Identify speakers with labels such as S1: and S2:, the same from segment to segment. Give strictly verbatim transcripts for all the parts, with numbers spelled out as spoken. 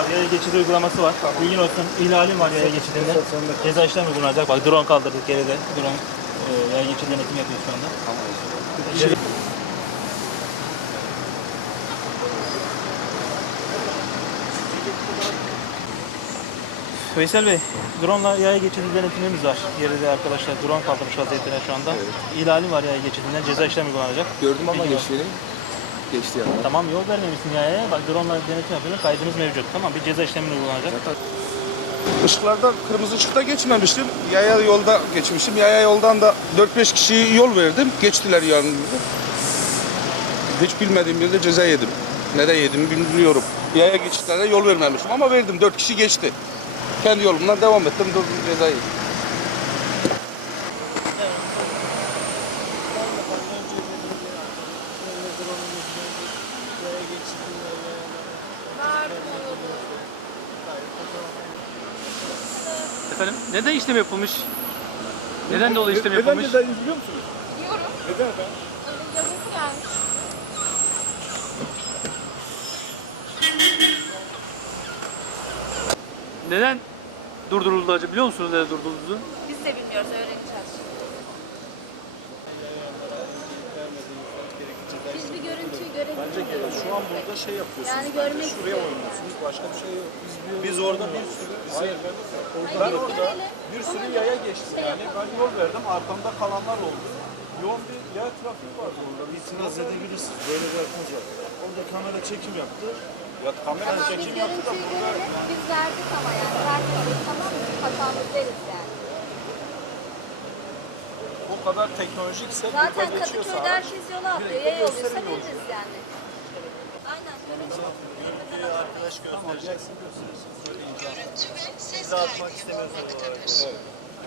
S1: Yaya geçidi uygulaması var. Tamam. Bilgin olsun. İhlalim var yaya geçidinde. Ceza işlem uygulanacak. Bak drone kaldırdık geride. Drone e, yaya geçidi yönetimi yapıyor şu anda. Tamam. Şey... Veysel Bey, drone'la yaya geçidi denetimimiz var. Geride arkadaşlar drone kaldırmış vaziyetteler şu anda. Evet. İhlalim var yaya geçidinden. Ceza işlem uygulanacak.
S2: Gördüm ama geçtiğini. Geçti yani.
S1: Tamam, yol vermemişsin yayaya. Bak drone'la denetim yapıyorlar. Kaydımız mevcut. Tamam, bir ceza işlemi uygulanacak.
S3: Işıklarda kırmızı ışıkta geçmemiştim. Yaya yolda geçmişim. Yaya yoldan da dört beş kişiye yol verdim. Geçtiler yanımda. Hiç bilmediğim yerde ceza yedim. Neden yedim bilmiyorum. Yaya geçişlerine yol vermemişim ama verdim. Dört kişi geçti. Kendi yolumdan devam ettim. Durdum ceza yedim.
S4: Efendim, neden işlem yapılmış? Neden dolayı işlem yapılmış?
S3: Neden ceza biliyor musunuz?
S5: Biliyorum.
S3: Neden efendim?
S5: Yazısı gelmiş.
S4: Neden durduruldu acaba? Biliyor musunuz neden durdurulduğunu?
S5: Biz de bilmiyoruz, öğreneceğiz. Biz bir görüntüyü görelim.
S6: Bence şu an burada şey yapıyorsunuz.
S5: Yani görmek
S6: Şuraya
S5: istiyorum.
S6: oynuyorsunuz. Başka bir şey yok. Biz, biz orada bir sürü hayır ben,
S5: Hayır,
S6: ben
S5: biz
S6: orada
S5: görelim.
S6: bir sürü
S5: Ona
S6: yaya
S5: göre
S6: geçti.
S5: şey
S6: Yani ben yol verdim. Arkamda kalanlar oldu. Yoğun bir yaya trafiği var orada.
S7: İtiraz edebilirsiniz. Böyle bir hakkınız var. Orada kamera çekim yaptı.
S6: Ya kamera
S5: Tamam, biz
S6: çekim yaptı da
S5: görüntüyü
S6: burada.
S5: görelim. Biz verdik ama yani. Verdik, tamam mı? Hatamız deriz yani.
S6: Bu kadar teknolojikse
S5: Zaten
S6: burada geçiyorsa
S5: Kadıköy'de
S6: araç.
S5: herkes yola atlıyor. Ya yoluysa veririz yani. Aynen. Görüntü.
S7: Arkadaş göstereceksin.
S8: Görüntü ve ses
S7: Dağıtmak
S8: kaydı
S7: istemiyorsunuz.
S8: yapılmaktadır.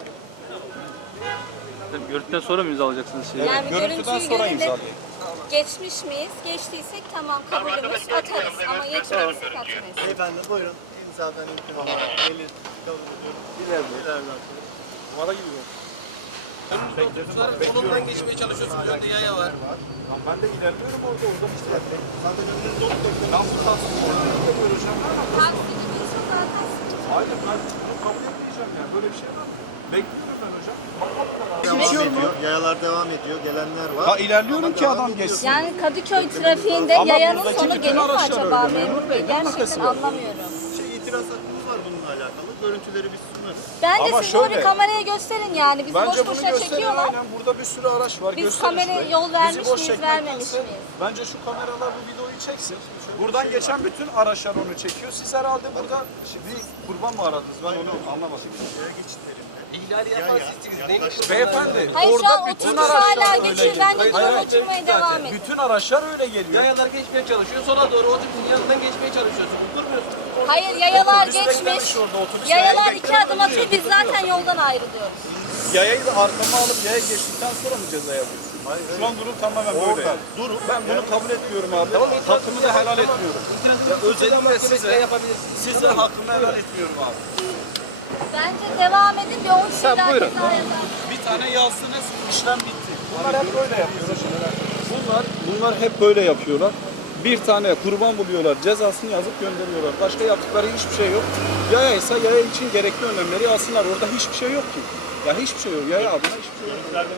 S4: Efendim, gördükten sonra mı imzalayacaksınız şeyi?
S5: Yani bir
S6: Görüntüden
S5: görüntüyü
S6: sonra
S5: görelim.
S6: imzalayın.
S5: Geçmiş miyiz? Geçtiysek tamam kabulümüz atarız ama geçmediysek atmayız.
S7: Beyefendi buyurun. İmzadan imkan var. Gelir. Kabul ediyorum. İleride. İleride.
S6: Numara gibi yok.
S9: Onundan geçmeye çalışıyorsunuz. Önde yaya var.
S6: Ben de ilerliyorum orada. Oradan işte. Zaten önünüzde onu bekliyorum. Ben bu taksini göreceğim.
S5: Taksi gibiyse zaten
S6: Hayır ben bunu kabul etmeyeceğim yani. Böyle bir şey var mı? Bekliyorum ben hocam.
S7: Devam ediyor. Yayalar devam ediyor. Gelenler var.
S6: Ha ilerliyorum ki
S7: Ama
S6: adam
S7: devam
S6: geçsin.
S5: yani Kadıköy trafiğinde
S6: Ama
S5: yayanın
S6: buradaki
S5: sonu
S6: bütün
S5: gelir mi
S6: araçlar
S5: acaba
S6: öyle.
S5: memur bey?
S6: Ne alakası
S5: Gerçekten
S6: var?
S5: anlamıyorum.
S7: Şey, itiraz hakkımız var bununla alakalı. Görüntüleri biz sunarız.
S5: Bence
S6: Ama
S5: siz bunu
S6: şöyle,
S5: bir kameraya gösterin yani. Bizi boş
S6: Bence bunu
S5: boşuna
S6: gösterin
S5: çekiyorlar.
S6: aynen. Burada bir sürü araç var.
S5: Biz
S6: Gösterin
S5: kameraya
S6: şurayı.
S5: yol vermiş
S6: Bizi boş
S5: miyiz,
S6: çekmektense
S5: vermemiş miyiz?
S6: Bence şu kameralar bu videoyu çeksin. Buradan geçen bütün araçlar onu çekiyor. Siz herhalde burada bir kurban mı aradınız? Ben onu anlamadım.
S7: Yaya geçitlerinde.
S9: İhlali yaparsınız. Neyin
S6: Beyefendi
S5: Hayır şu an
S6: orada bütün
S5: otobüs hala
S6: araçlar öyle
S5: geçiyor.
S6: geliyor.
S5: Bence
S6: Hayır,
S5: drone
S6: hayır.
S5: uçurmaya devam edin.
S6: Bütün araçlar öyle geliyor.
S9: Yayalar geçmeye çalışıyor. Sola doğru otobüsün yanından geçmeye çalışıyorsunuz. Durmuyorsunuz.
S5: Hayır yayalar
S6: Otobüs beklemiş
S5: geçmiş.
S6: orada, otobüs
S5: Yayalar
S6: yayayı
S5: iki adım atıyor. Biz zaten yoldan ayrılıyoruz.
S6: Yayayı da arkama alıp yaya geçtikten sonra mı ceza yapıyorsun? Hayır, Şu an durum tamamen böyle. Yani. Durum. Ben bunu kabul etmiyorum abi. Hakkımı da helal etmiyorum. Ya özellikle size, size hakkımı helal etmiyorum abi.
S5: Bence devam edin bir on kişi daha
S6: buyurun.
S5: ceza yazar.
S6: Bir tane yazdınız, işlem bitti. Bunlar hep böyle yapıyorlar. Bunlar, bunlar hep böyle yapıyorlar. Bir tane kurban buluyorlar, cezasını yazıp gönderiyorlar. Başka yaptıkları hiçbir şey yok. Yaya ise yaya için gerekli önlemleri alsınlar. Orada hiçbir şey yok ki. Ya hiçbir şey yok. Yaya adına hiçbir şey yok.